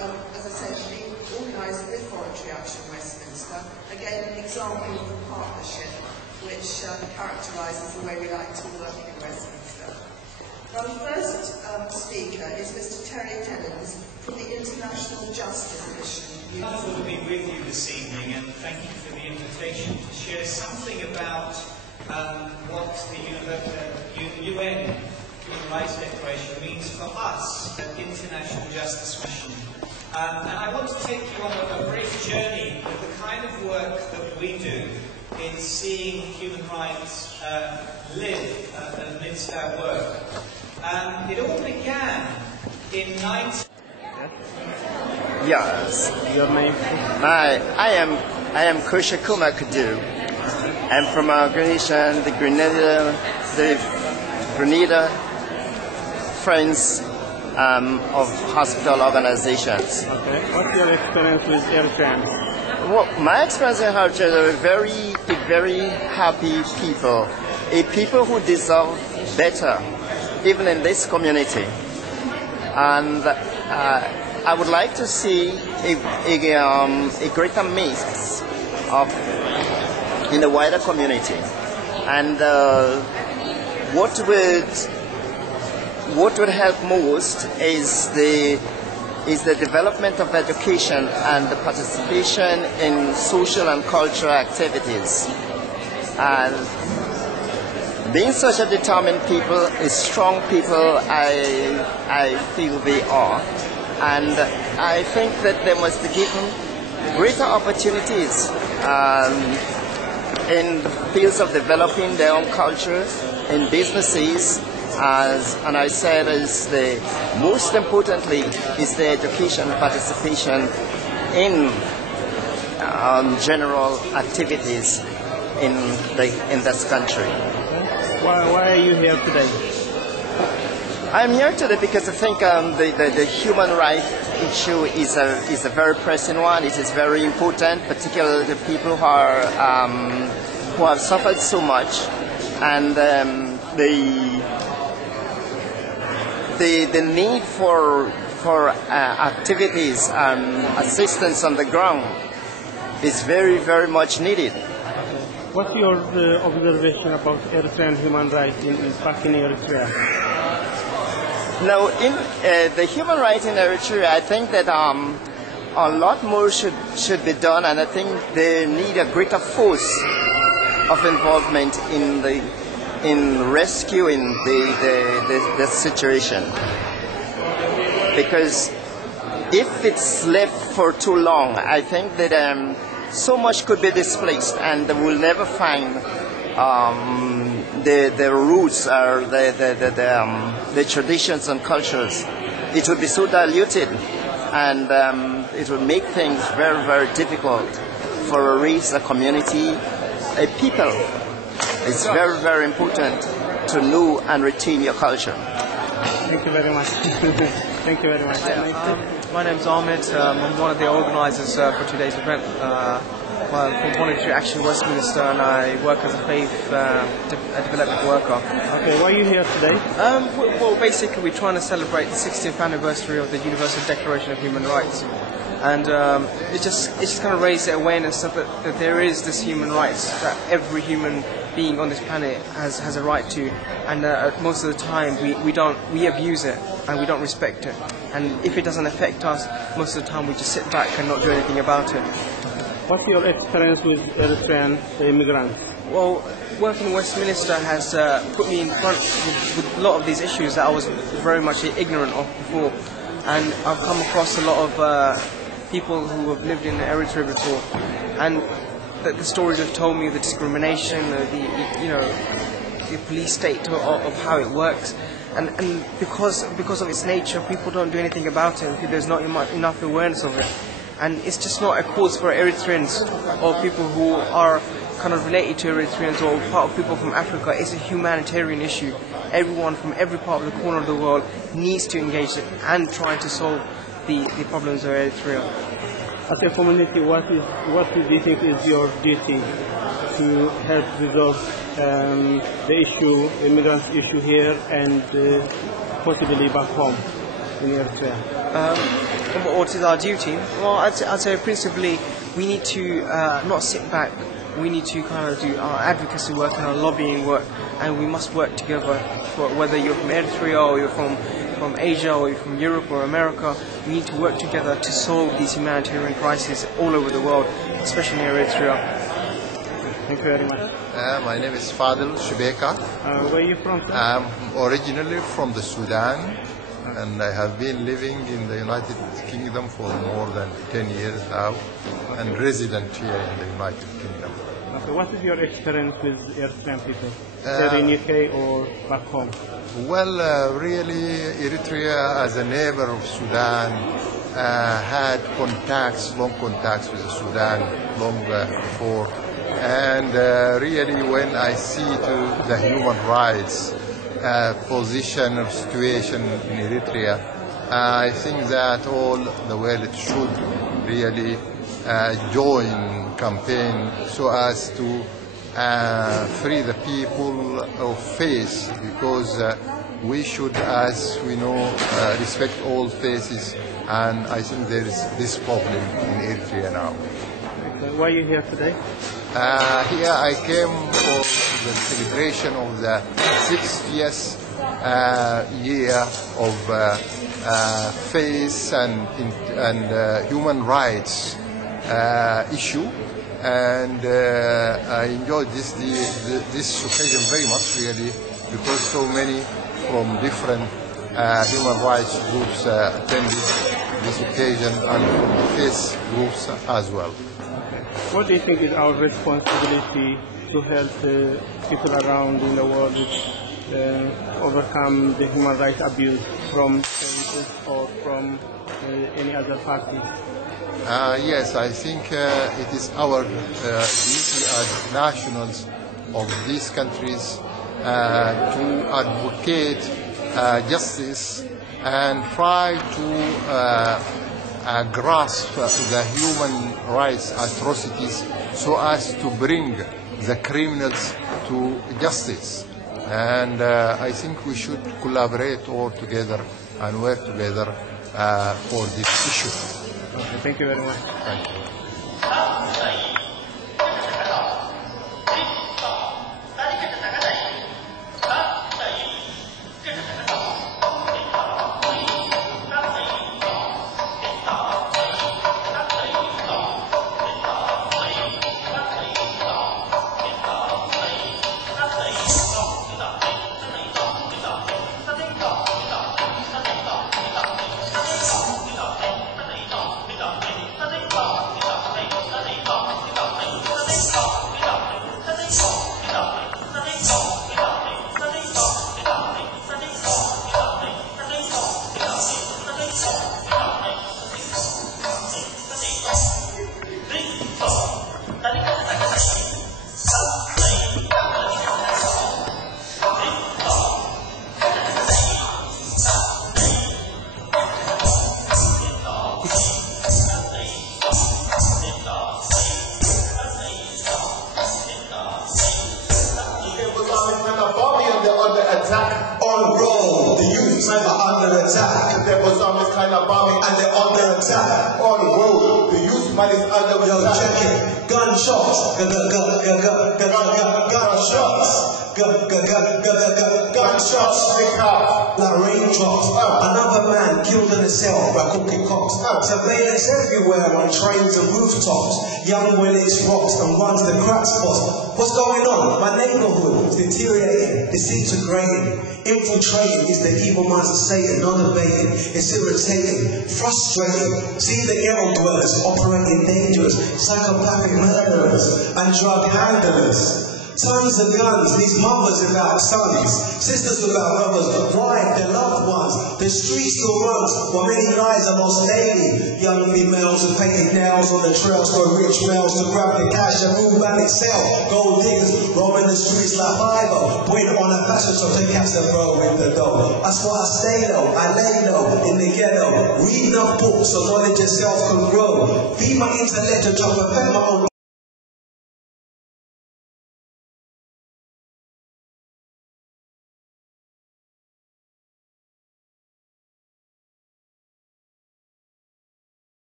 as I said, being organised with Voluntary Action Westminster. Again, an example of the partnership which characterises the way we like to work in Westminster. Now, the first speaker is Mr. Terry Tennant from the International Justice Mission. Wonderful to be with you this evening, and thank you for the invitation to share something about what the UN Human Rights Declaration means for us at the International Justice Mission. And I want to take you on a brief journey with the kind of work that we do in seeing human rights live amidst our work. It all began in Yes. Your name? I am Kusha Kumar Kadu. I'm from an organization, the Grenada Friends of Hospital Organizations. Okay. What's your experience with Eritrean? Well, my experience in Eritrea are very happy people, a people who deserve better, even in this community. And I would like to see a greater mix in the wider community. And what would help most is the development of education and the participation in social and cultural activities. And being such a determined people, a strong people, I feel they are. And I think that they must be given greater opportunities in fields of developing their own culture, in businesses, and I said most importantly is the education participation in general activities in this country. Why are you here today? I'm here today because I think the human rights issue is a very pressing one. It is very important, particularly the people who have suffered so much, and the need for activities and assistance on the ground is very much needed. What's your observation about Eritrean human rights back in Eritrea? Now, in the human rights in Eritrea, I think that a lot more should be done, and I think they need a greater force of involvement in rescuing the situation. Because if it's left for too long, I think that so much could be displaced, and they will never find the roots or the traditions and cultures. It would be so diluted, and it would make things very difficult for a race, a community, a people. It's very important to know and retain your culture. Thank you very much. Thank you very much. My name's Ahmed. I'm one of the organisers for today's event. I'm from Voluntary Action Westminster, and I work as a faith development worker. Okay, why are you here today? Well, basically we're trying to celebrate the 60th anniversary of the Universal Declaration of Human Rights. And it's just kind of raised the awareness of that there is this human rights that every human being on this planet has a right to, and most of the time we abuse it and we don't respect it. And if it doesn't affect us, most of the time we just sit back and not do anything about it. What's your experience with Eritrean immigrants? Well, working in Westminster has put me in front with a lot of these issues that I was very much ignorant of before, and I've come across a lot of people who have lived in Eritrea before, and the stories have told me the discrimination, the police state of how it works, and because of its nature, people don't do anything about it. There's not enough awareness of it, and it's just not a cause for Eritreans or people who are kind of related to Eritreans or part of people from Africa. It's a humanitarian issue. Everyone from every part of the corner of the world needs to engage it and try to solve the problems of Eritrea. As a community, what do you think is your duty to help resolve the immigrant issue here and possibly back home in Eritrea? what is our duty? Well, I'd say principally we need to not sit back. We need to kind of do our advocacy work and our lobbying work, and we must work together. Whether you're from Eritrea or you're from Asia or you're from Europe or America, we need to work together to solve these humanitarian crises all over the world, especially in Eritrea. Thank you very much. My name is Fadil Shubeka. Where are you from? I'm originally from the Sudan, and I have been living in the United Kingdom for more than 10 years now, and resident here in the United Kingdom. Okay, what is your experience with Eritrean people, either in UK or back home? Well, really, Eritrea as a neighbor of Sudan had long contacts with Sudan long before. And really, when I see to the human rights position or situation in Eritrea, I think that all the world should really join campaign so as to free the people of faith, because we should, as we know, respect all faiths, and I think there is this problem in Eritrea now. Okay. Why are you here today? Here I came for the celebration of the 60th year of faith and human rights issue, and I enjoyed this occasion very much, really, because so many from different human rights groups attended this occasion, and from the faith groups as well. What do you think is our responsibility to help people around in the world overcome the human rights abuse from services or from any other party? Yes, I think it is our duty as nationals of these countries to advocate justice and try to grasp the human rights atrocities so as to bring the criminals to justice. And I think we should collaborate all together and work together for this issue. Okay, thank you very much. Thank you. Gunshots stick out like raindrops. Another man killed in a cell by cooking cops. Surveillance everywhere on trains and rooftops. Young Willis rocks and runs the crack spots. What's going on? My neighborhood is deteriorating, disintegrating. Infiltrating is the evil minds of Satan, not obeying. It's irritating, frustrating. See the ghetto dwellers operating dangerous, psychopathic murderers and drug handlers. Tons of guns, these mothers without sons, sisters without brothers, wives, their loved ones. The streets still runs, while many lives are lost daily. Young females with painted nails on the trails for rich males to grab the cash and move back and sell. Gold diggers roaming the streets like Bible, putting on a fashion show to catch the bro with the dough. That's why I stay low, I lay low in the ghetto. Read enough books so knowledge itself can grow. Feed my intellect to try to perfect my own